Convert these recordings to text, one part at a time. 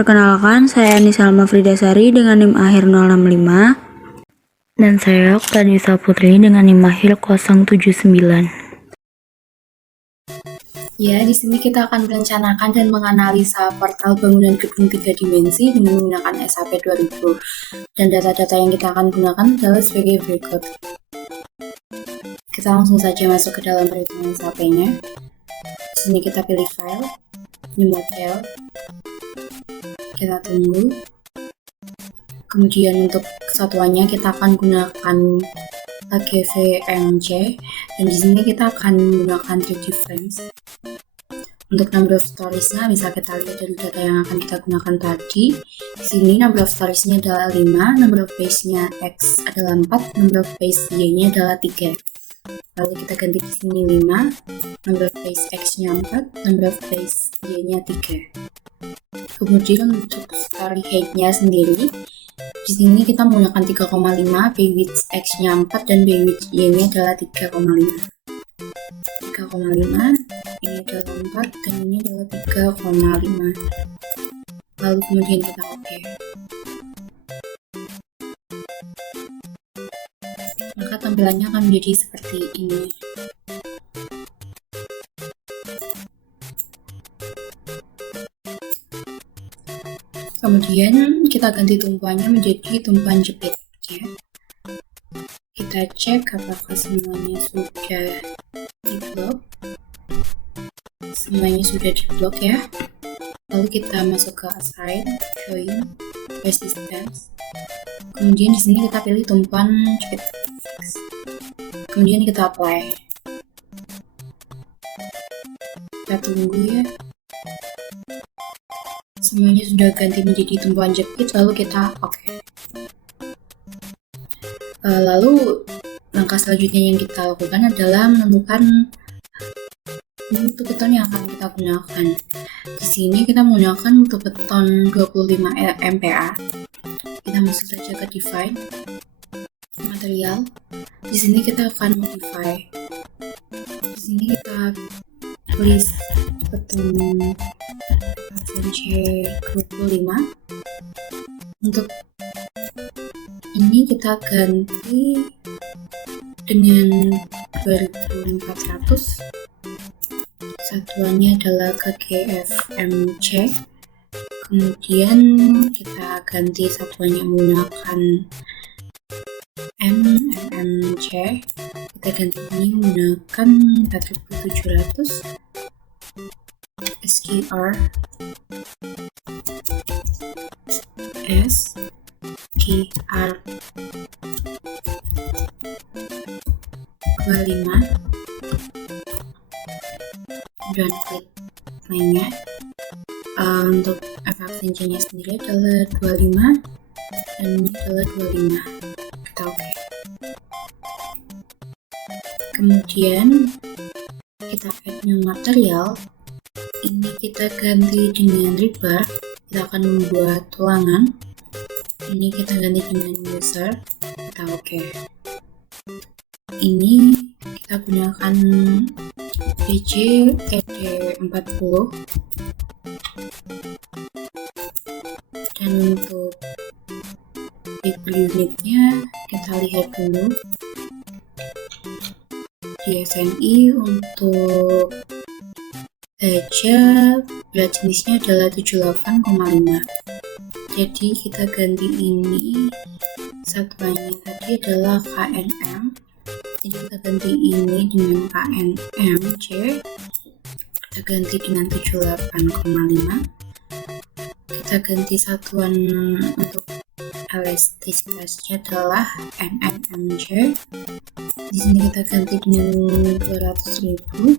Perkenalkan, saya Anissa Alma Fridasari dengan NIM akhir 065. Dan saya Oktanisa Putri dengan NIM akhir 079. Ya, di sini kita akan merencanakan dan menganalisa portal bangunan gedung 3 dimensi dengan menggunakan SAP 2000. Dan data-data yang kita akan gunakan adalah sebagai berikut. Kita langsung saja masuk ke dalam perhitungan SAP-nya. Di sini kita pilih file, new model. Kita tunggu. Kemudian untuk kesatuannya kita akan gunakan AGVMC dan di sini kita akan menggunakan 3D frames. Untuk number of stories-nya bisa kita lihat dari data yang akan kita gunakan tadi. Di sini number of stories-nya adalah 5, number of base-nya X adalah 4, number of base Y-nya adalah 3. Lalu kita ganti di sini 5, number of base X-nya 4, number of base Y-nya 3. Kemudian untuk story height-nya sendiri, di sini kita menggunakan 3,5, bay width X-nya 4 dan bay width Y-nya adalah 3,5. 3,5, ini adalah 4 dan ini adalah 3,5. Lalu kemudian kita oke. Maka tampilannya akan menjadi seperti ini. Kemudian kita ganti tumpuannya menjadi tumpuan jepit ya. Kita cek apakah semuanya sudah diblok. Semuanya sudah diblok ya. Lalu kita masuk ke assign, join, resistance. Kemudian di sini kita pilih tumpuan jepit. Kemudian kita apply. Kita tunggu ya. Semuanya sudah ganti menjadi tumpuan jepit, lalu kita oke. Lalu langkah selanjutnya yang kita lakukan adalah menentukan mutu beton yang akan kita gunakan. Di sini kita menggunakan mutu beton 25 MPa. Kita masuk saja ke define, material. Di sini kita akan modify. Di sini kita list beton C25. Untuk ini kita ganti dengan 2400. Satuannya adalah KGFMC. Kemudian kita ganti satuannya menggunakan MMC. Kita ganti ini menggunakan 4700. SQR SQR 25 dan klik mainnya. Untuk FXNC-nya sendiri adalah 25 dan ini adalah 25. Kita oke. Kemudian kita add new material. Ini kita ganti dengan rebar. Kita akan membuat tulangan. Ini kita ganti dengan user. Kita oke. Ini kita gunakan PC TD40. Dan untuk big unitnya kita lihat dulu. Di SNI untuk baja berat jenisnya adalah 78,5. Jadi kita ganti ini, satuannya tadi adalah KNM. Jadi kita ganti ini dengan KNMC. Kita ganti dengan 78,5. Kita ganti satuan untuk elastisitasnya adalah NNMC. Di sini kita ganti dengan 200.000.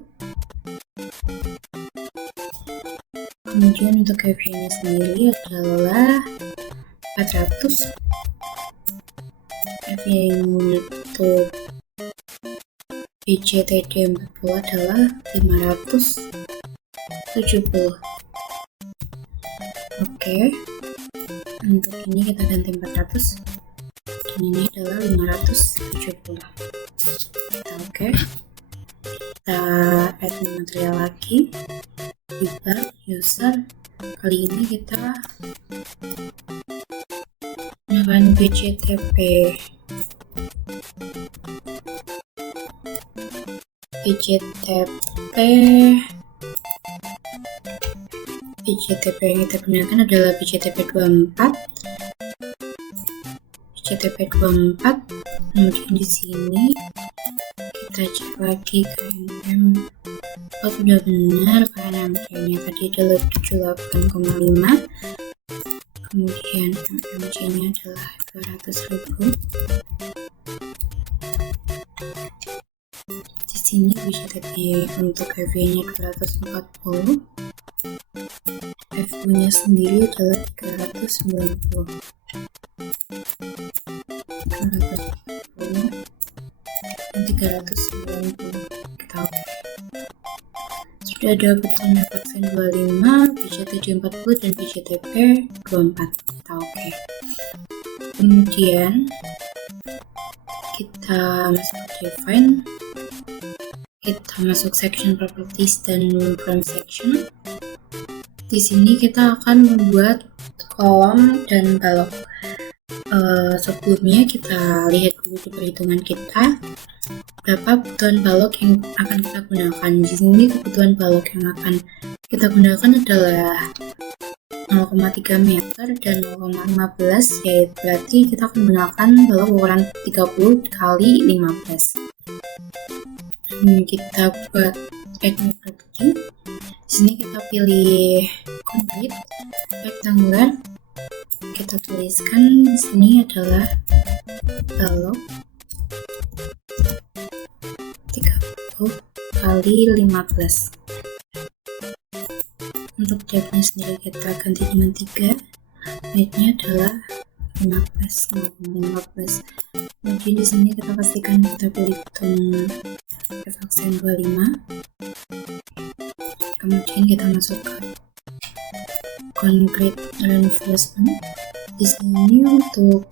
Kemudian untuk captionnya sendiri adalah 400. Caption untuk BJTD40 adalah 570. Oke. Untuk ini kita ganti 400. Dan ini adalah 570. Kita oke. Kita add material lagi. Rebar, user, Kali ini kita gunakan PCTP. PCTP yang kita gunakan adalah PCTP24. Kemudian di sini kita cek lagi KNM. Oh, sudah benar KNMC-nya tadi adalah 78,5. Kemudian MMC-nya adalah 200.000. Di sini PCTP untuk FV-nya 240. FU-nya sendiri adalah 390. Dan 390. Kita oke. Sudah ada button vaksin 25, PCTJ40 dan PCTP24. Kita oke. Kemudian kita masuk ke define. Kita masuk section properties dan from section. Di sini kita akan membuat kolom dan balok. Sebelumnya kita lihat dulu di perhitungan kita berapa kebutuhan balok yang akan kita gunakan. Di sini kebutuhan balok yang akan kita gunakan adalah 0,3 meter dan 0,15, yaitu berarti kita akan menggunakan balok ukuran 30 kali 15. Kita buat teknik property. Di sini kita pilih concrete rectangular. Kita tuliskan di sini adalah balok 30 kali 15. Untuk depth-nya sendiri kita ganti dengan 3. Height-nya adalah 15. Kemudian di sini kita pastikan kita pilih button vaksin 25. Kemudian kita masuk ke concrete reinforcement. Di sini untuk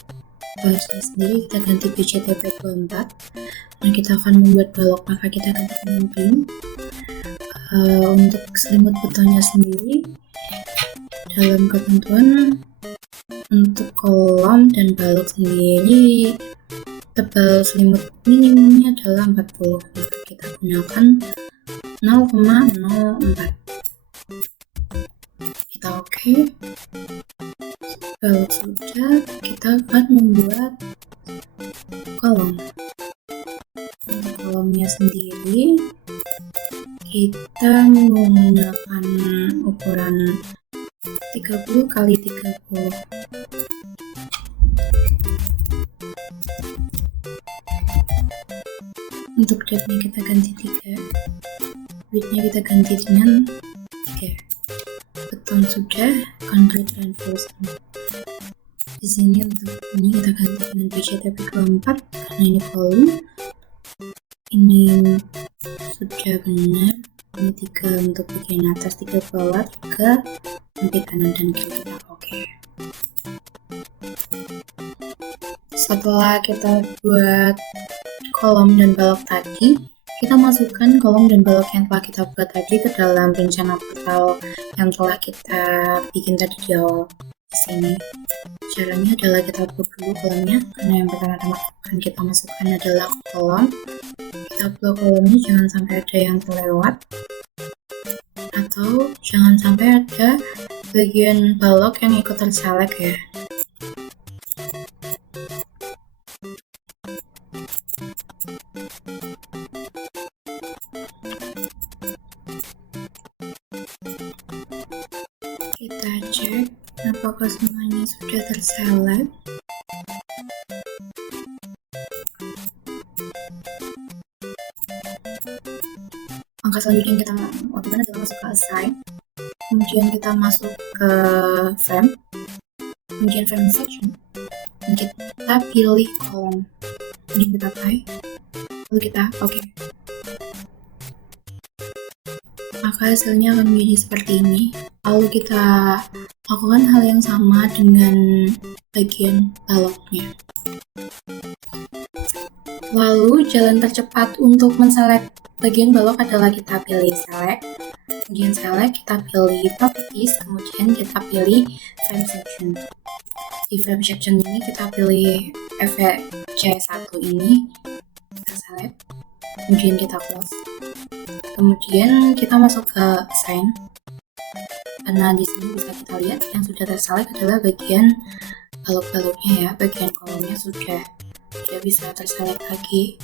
bahannya sendiri kita ganti PCTP24. Nah, kita akan membuat balok, maka kita ganti dengan beam. Untuk selimut betonnya sendiri, dalam ketentuan untuk kolom dan balok sendiri tebal selimut minimumnya adalah 40, maka kita gunakan 0,04. Kita oke. Kalau sudah, kita akan membuat kolom. Untuk kolomnya sendiri kita menggunakan ukuran 30 kali 30. Untuk depth-nya kita ganti 3. Width-nya kita ganti dengan 3. Beton sudah, concrete reinforcement. Di sini untuk ini kita ganti dengan PCTP24 karena ini kolom. Ini sudah benar. Ini 3 untuk bagian atas, 3 bawah, 3 nanti kanan dan kiri. Kita oke. Setelah kita buat kolom dan balok tadi, kita masukkan kolom dan balok yang telah kita buat tadi ke dalam rencana portal yang telah kita bikin tadi di awal. Di sini caranya adalah kita buat dulu kolomnya, karena yang pertama-tama akan kita masukkan adalah kolom. Kita blok kolomnya, jangan sampai ada yang terlewat atau jangan sampai ada bagian balok yang ikut terselek ya. Kita cek apakah semuanya sudah terselek. Langkah selanjutnya kita lakukan adalah masuk ke assign, kemudian kita masuk ke frame, kemudian frame section, dan kita pilih kolom, kemudian kita apply, lalu kita oke. Maka hasilnya akan menjadi seperti ini. Lalu kita lakukan hal yang sama dengan bagian baloknya. Lalu jalan tercepat untuk menselect bagian balok adalah kita pilih select, kemudian select, kita pilih properties, kemudian kita pilih frame section. Di frame section ini kita pilih efek C1 ini, kita select, kemudian kita close. Kemudian kita masuk ke assign. Karena di sini bisa kita lihat yang sudah terselect adalah bagian balok-baloknya ya, bagian kolomnya sudah tidak bisa terselect lagi.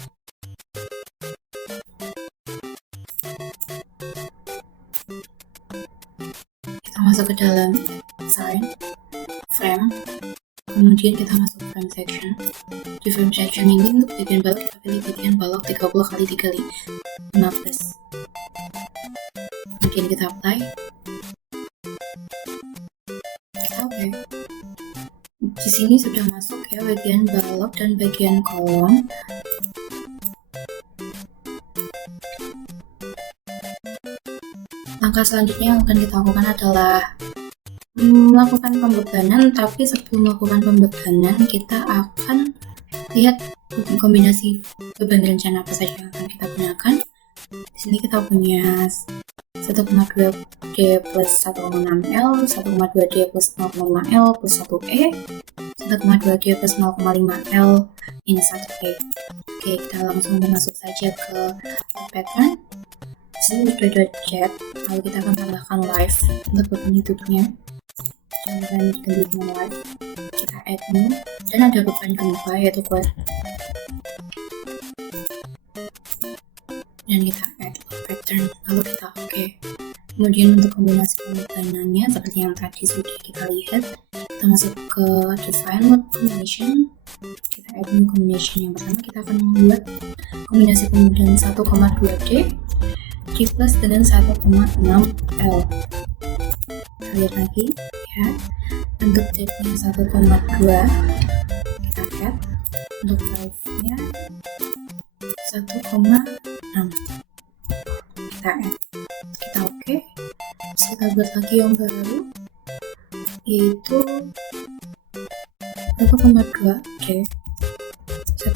Kita masuk ke dalam assign, frame, kemudian kita masuk frame section. Di frame section ini untuk bagian balok kita pilih bagian balok 30 x 15. Kemudian kita apply. Oke. Di sini sudah masuk ya bagian balok dan bagian kolom. Langkah selanjutnya yang akan kita lakukan adalah melakukan pembebanan, tapi sebelum melakukan pembebanan kita akan lihat kombinasi beban rencana apa saja yang akan kita gunakan. Di sini kita punya 1,2D plus 1,6L, 1,2D plus 0,5L plus 1E, 1,2D plus 0,5L minus 1E. Oke, kita langsung masuk saja ke pattern. Di sini sudah ada jet, lalu kita akan tambahkan live untuk beban hidupnya. Jangan diganti dengan live. Kita add new, dan ada beban gempa yaitu quad. Dan kita add pattern, lalu kita oke. Kemudian untuk kombinasi pembebanannya seperti yang tadi sudah kita lihat, kita masuk ke define mode combination, kita add new combination. Yang pertama kita akan membuat kombinasi pembebanan 1,2D D plus dengan 1,6L. Kita lihat lagi ya, untuk D-nya 1,2 kita add, untuk L-nya 1,6 kita add, kita oke. Terus kita buat lagi yang baru yaitu 1,2 D 0,5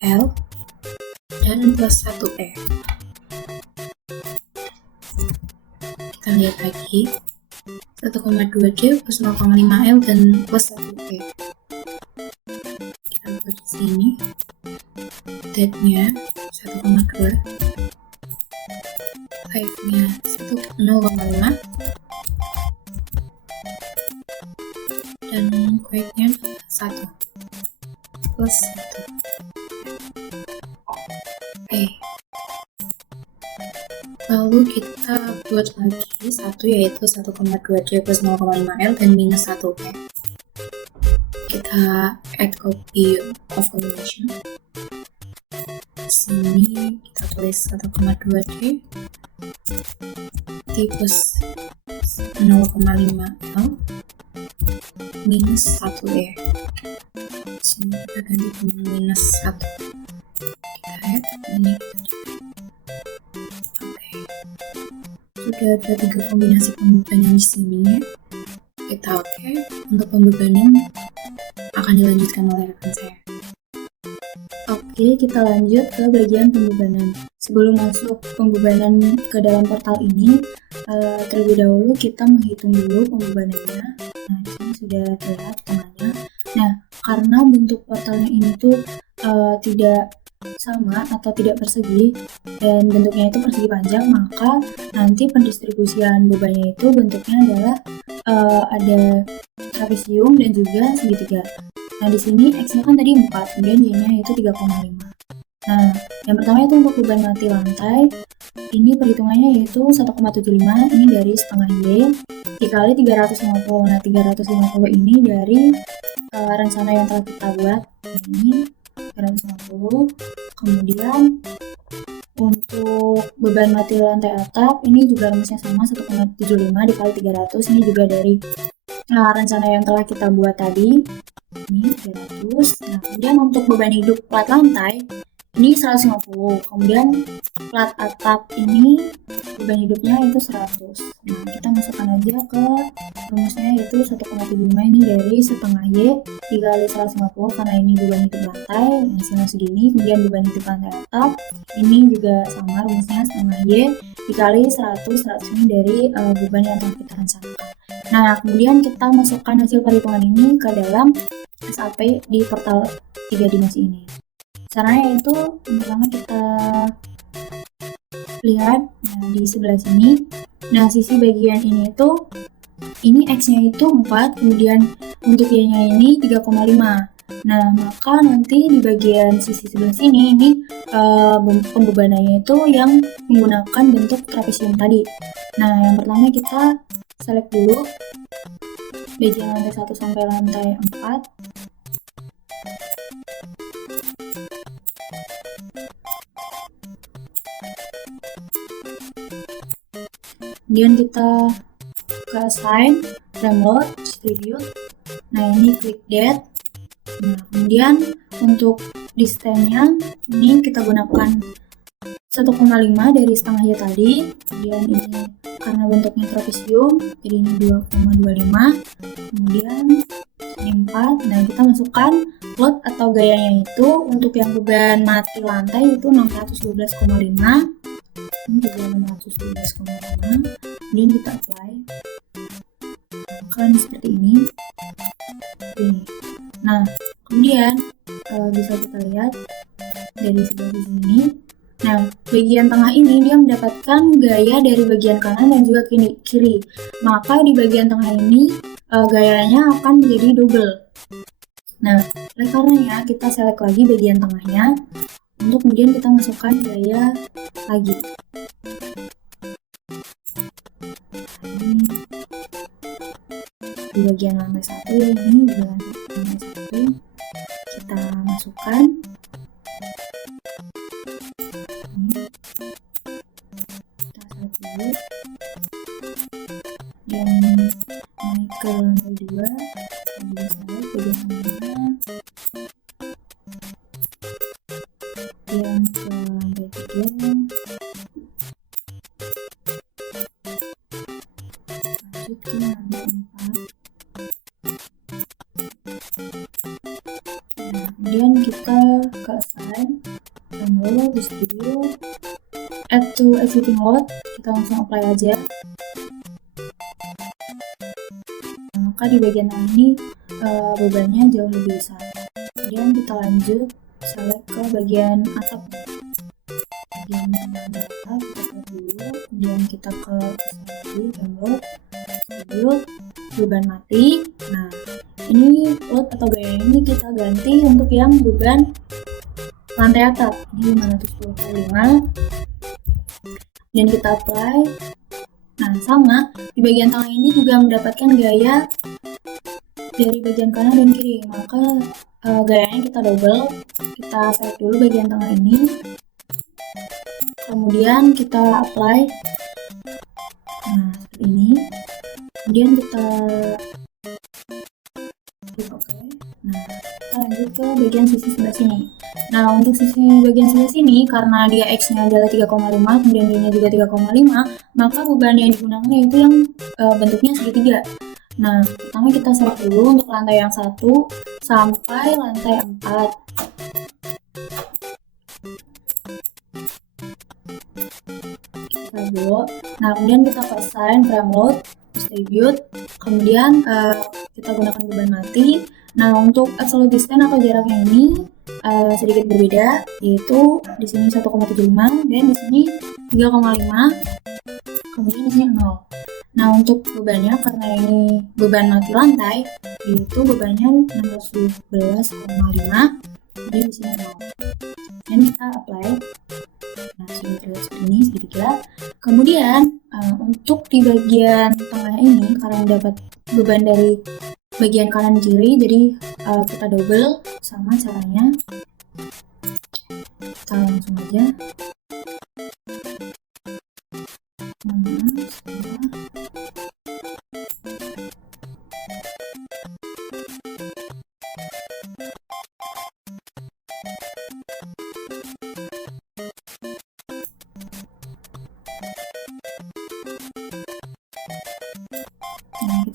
L dan plus 1E. Kita lihat lagi 1,2D plus 0,5 L dan plus 1E. Kita buat di sini dead-nya 1,2, live-nya 0,5 dan quick-nya 1 plus 1. Oke. Lalu kita buat lagi satu yaitu 1,2D plus 0,5L dan minus 1E. Kita add copy of combination. Di sini kita tulis 1,2D D plus 0,5L minus 1E. Di sini kita ganti dengan minus 1. Kita add ini. Sudah ada 3 kombinasi pembebanan di sini. Kita oke. Untuk pembebanan akan dilanjutkan oleh rekan saya. Oke, kita lanjut ke bagian pembebanan. Sebelum masuk pembebanan ke dalam portal ini, terlebih dahulu kita menghitung dulu pembebanannya. Nah, di sini sudah terlihat tengahnya. Nah, karena bentuk portalnya ini tuh tidak sama atau tidak persegi dan bentuknya itu persegi panjang, maka nanti pendistribusian bebannya itu bentuknya adalah ada trapesium dan juga segitiga. Nah, di sini X-nya kan tadi 4, kemudian Y-nya itu 3,5. Nah, yang pertama itu untuk beban mati lantai. Ini perhitungannya yaitu 1,75, ini dari setengah Y dikali 350. Nah, 350 ini dari rencana yang telah kita buat. Ini 350. Kemudian untuk beban mati lantai atap, ini juga rumusnya sama, 1,75 dikali 300. Ini juga dari rencana yang telah kita buat tadi. Ini 300. Nah, kemudian untuk beban hidup plat lantai, ini 150. Kemudian plat atap ini beban hidupnya itu 100. Nah, kita masukkan aja ke rumusnya, yaitu 1,75 ini dari setengah Y dikali 150 karena ini beban hidup lantai, hasilnya segini. Kemudian beban hidup lantai atap ini juga sama rumusnya, setengah Y dikali 100 ini dari beban yang telah kita rencanakan. Nah, kemudian kita masukkan hasil perhitungan ini ke dalam SAP di portal 3 dimensi ini. Caranya itu pertama kita lihat di sebelah sini. Nah, sisi bagian ini itu X-nya itu 4, kemudian untuk Y-nya ini 3,5. Nah, maka nanti di bagian sisi sebelah sini ini pembebanannya itu yang menggunakan bentuk trapesium tadi. Nah, yang pertama kita select dulu bagian lantai 1 sampai lantai 4. Kemudian kita ke assign, download, distribute. Nah, ini klik that. Nah, kemudian untuk distance-nya ini kita gunakan 1,5 dari setengah Y tadi. Kemudian ini karena bentuknya trapesium, jadi ini 2,25. Kemudian ini 4. Nah, kita masukkan load atau gayanya itu untuk yang beban mati lantai itu 612,5. Ini juga 612,5. Kemudian kita apply. Kan seperti ini. Nah, kemudian bisa kita lihat dari sebelah sini. Nah, bagian tengah ini dia mendapatkan gaya dari bagian kanan dan juga kiri. Maka di bagian tengah ini gayanya akan menjadi double. Nah, oleh karenanya kita select lagi bagian tengahnya untuk kemudian kita masukkan gaya lagi. Di bagian lantai 1 ya, ini di lantai 1 kita masukkan ini. Kita select dulu dan naik ke lantai 2, kita select bagian tengahnya, dan ke lantai 3, lanjut ke lantai 4. Kemudian kita ke assign, download, distribute, add to existing load, kita langsung apply aja. Nah, maka di bagian tengah ini bebannya jauh lebih besar. Kemudian kita lanjut select ke bagian atap. Bagian atap kita select dulu, kemudian kita ke assign, download, distribute, beban mati. Nah, ini load atau gaya ini kita ganti untuk yang beban lantai atap, ini 510,5, dan kita apply. Nah, sama di bagian tengah ini juga mendapatkan gaya dari bagian kanan dan kiri, maka gayanya kita double. Kita select dulu bagian tengah ini, kemudian kita apply. Nah, seperti ini. Kemudian kita oke. Nah, kita lanjut ke bagian sisi sebelah sini. Nah, untuk sisi bagian sebelah sini, karena dia X-nya adalah 3,5, kemudian Y-nya juga 3,5, maka beban yang digunakan itu yang bentuknya segitiga. Nah, pertama kita select dulu untuk lantai yang 1 sampai lantai 4. Kita dulu. Nah, kemudian kita ke assign, frame load, distribute, kemudian kita gunakan beban mati. Nah, untuk absolute distance atau jaraknya ini sedikit berbeda, yaitu di sini 1,75 dan di sini 3,5, kemudian di sini 0. Nah, untuk bebannya karena ini beban mati lantai, yaitu bebannya 611,5, kemudian di sini 0. Dan kita apply. Nah, sudah terlihat seperti ini segitiga. Kemudian untuk di bagian tengah ini karena dapat beban dari bagian kanan kiri, jadi kita double. Sama caranya, kita langsung aja.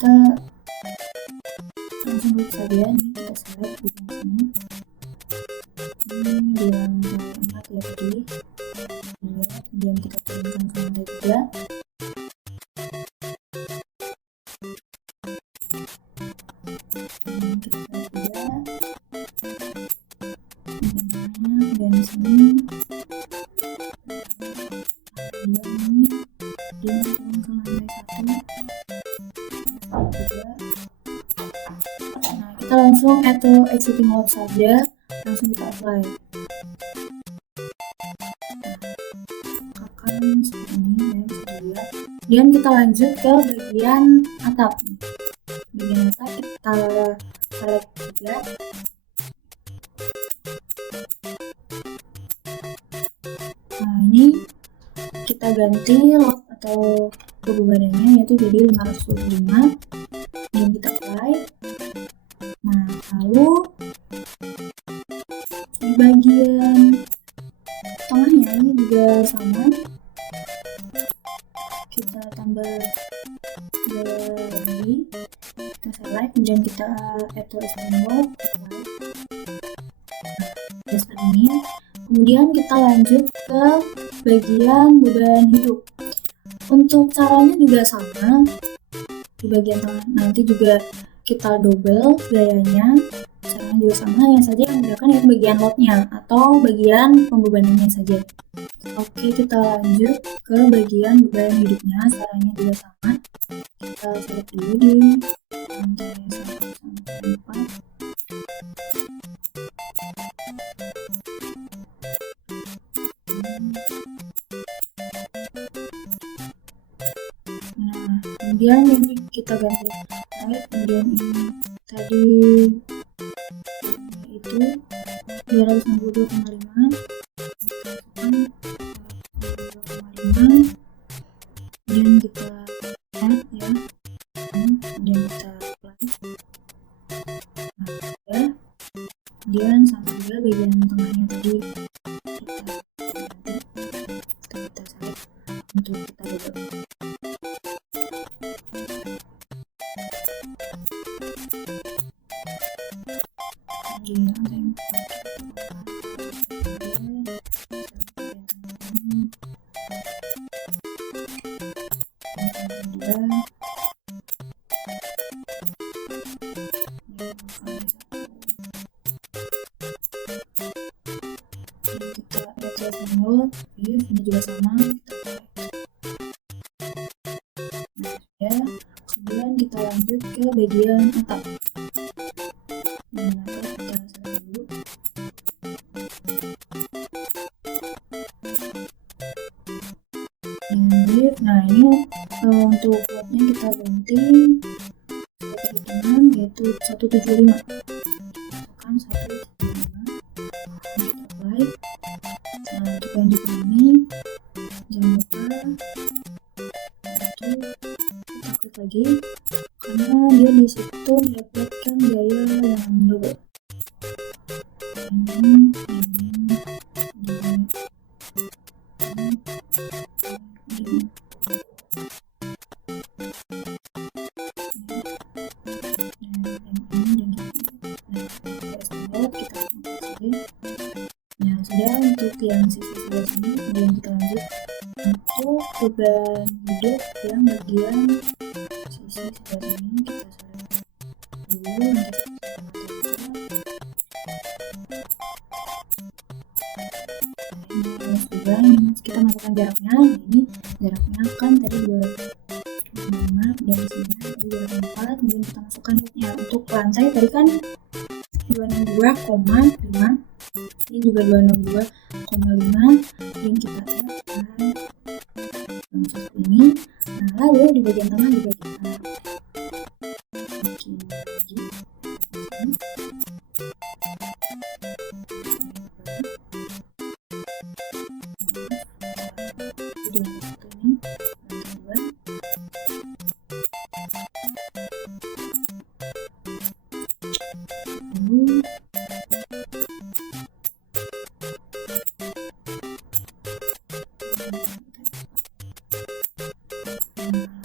kita langsung klik saja nih, kita select di sini. Ini di lantai 4 ya tadi. Lihat, kemudian kita turunkan ke lantai 3. Kita lihat juga dan di sini ini dia turun ke lantai 1. Nah, kita langsung add to existing load saja, langsung kita apply. Akan seperti ini ya, bisa dilihat. Kemudian kita lanjut ke bagian atap nih. Bagian atap kita select juga. Nah, ini kita ganti load atau bebanannya yaitu jadi 525 dan kita apply. Nah, lalu di bagian tengahnya ini juga sama, kita tambah lagi, kita select, kemudian kita add to existing load, ya seperti ini. Kemudian kita lanjut ke bagian beban hidup. Untuk caranya juga sama, di bagian tengah nanti juga kita double gayanya, caranya juga sama, yang saja yang membedakan yaitu bagian loadnya atau bagian pembebanannya saja. Oke, kita lanjut ke bagian beban hidupnya, caranya juga sama. Kita select dulu di lantai 1 sampai 4. Nah, kemudian ini kita ganti right, kemudian ini tadi itu 262,5 dan kita add ya, kemudian kita apply. Nah, ya, kemudian sama juga bagian tengahnya tadi kita select untuk kita double. Kita ini juga sama, nah, ya. Kemudian kita lanjut ke bagian atap. Nah, kita select dulu. Nah, ini untuk lotnya kita ganti perhitungan yaitu 175. Kan 175. Kita apply. Nah, untuk lanjut ini jangan lupa itu kita klik lagi karena dia di situ mendapatkan gaya yang double. Nah, sudah untuk yang sisi sebelah sini, kemudian kita lanjut untuk beban hidup yang bagian sisi sebelah sini, kita select dulu juga kita masukkan jaraknya. Ini jaraknya kan tadi 2,5 dan sini tadi 2,4, kemudian kita masukkan hitnya. Untuk lantai tadi kan 262,5, ini juga 262,5 dan kita akan seperti ini. Nah, lalu di bagian tengah juga kita bikin lagi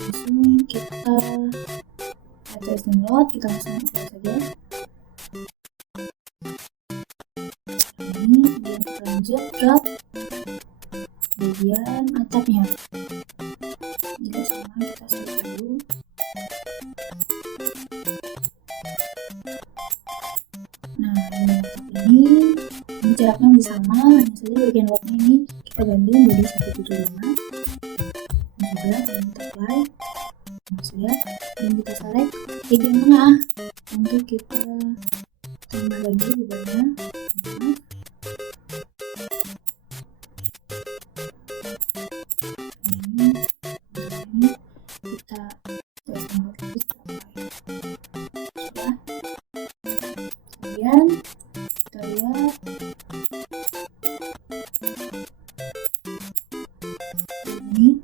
langsung kita layout, kita masukkan saja. Ini kemudian kita lanjut ke bagian atapnya. Jika sama kita select dulu. Nah, bagian atap ini jaraknya masih sama, hanya saja bagian loadnya ini kita ganti menjadi 175. Dan juga kita apply. Nah, sudah. Dan kita select bagian tengah untuk kita tambah lagi bebannya. Ini kita terus tambah lagi. Sudah. Kemudian kita lihat ini.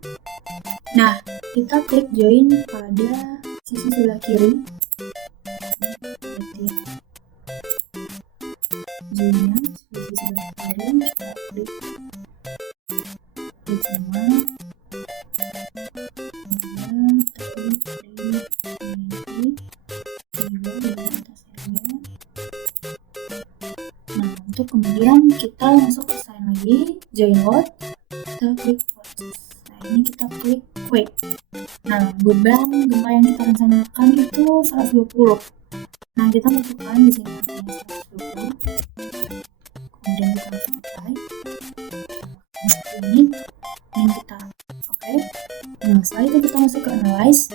Nah, kita klik join pada sisi sebelah kiri. Joinnya sisi sebelah kiri, kita klik semua. Nah, untuk kemudian kita masuk ke sign lagi, join load, kita klik process. Nah, ini kita klik quick. Nah, beban gempa yang kita rencanakan itu 120. Nah, kita masukkan di sini 120. Kemudian kita masuk apply. Ini kita oke. Nah, setelah itu kita masuk ke analyze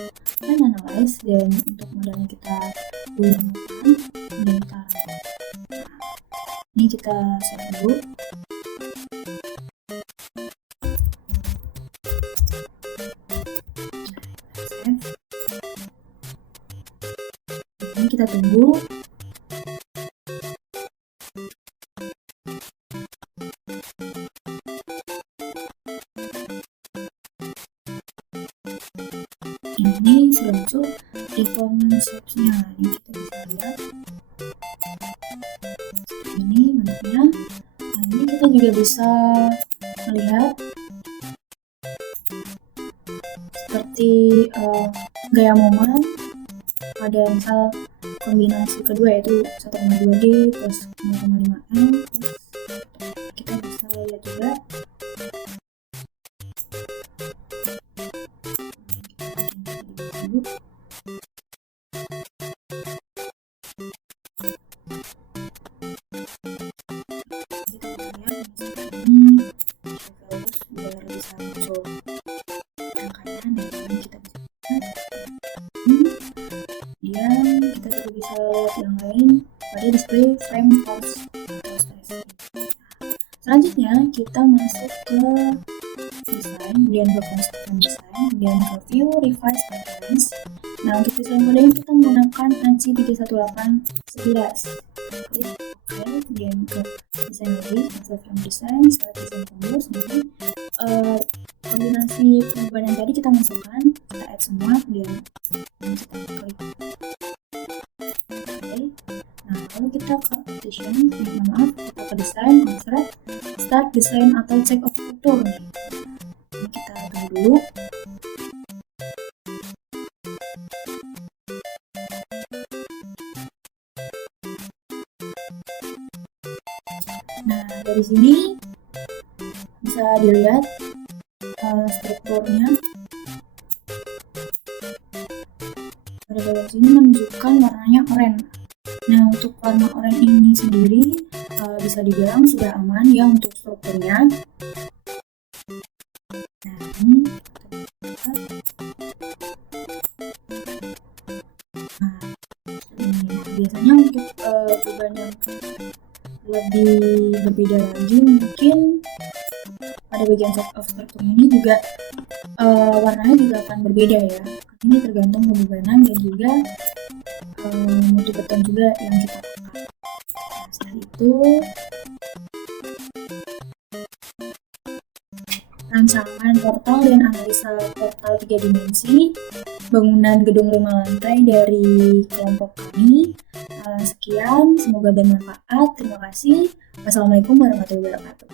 dan untuk modalnya kita gunakan dan kita ini kita save dulu. Ini kita tunggu. Ini sudah muncul performance shapes-nya. Ini kita bisa lihat ini bentuknya. Nah, ini kita juga bisa melihat seperti gaya momen pada misal kombinasi kedua, yaitu 1,2D plus 0,5M. Kita bisa lihat juga kita juga bisa lihat yang lain pada display frame force. Selanjutnya kita masuk ke desain, kemudian ke construction design, kemudian ke view, revise, reference. Nah, untuk desain kodenya kita menggunakan ANSI 31811. Klik OK, kemudian ke desain lagi, masuk frame design, start design tools. Nanti kombinasi perubahan yang tadi kita masukkan, kita add semua, kemudian kita klik OK. Nah, lalu kita ke application, kita ke desain, start design atau check of struktur nih. Ini kita tunggu dulu. Nah, dari sini bisa dilihat strukturnya. Pada bagian sini menunjukkan warnanya oranye. Nah, untuk warna oranye ini sendiri bisa dibilang sudah aman ya untuk strukturnya. Nah, ini biasanya untuk beban yang lebih berbeda lagi, mungkin pada bagian check of strukturnya ini juga warnanya juga akan berbeda ya. Ini tergantung kebebanan dan juga mutu beton juga yang kita pakai. Nah, setelah itu rancangan portal dan analisa portal 3 dimensi bangunan gedung 5 lantai dari kelompok kami. Sekian, semoga bermanfaat. Terima kasih. Wassalamualaikum warahmatullahi wabarakatuh.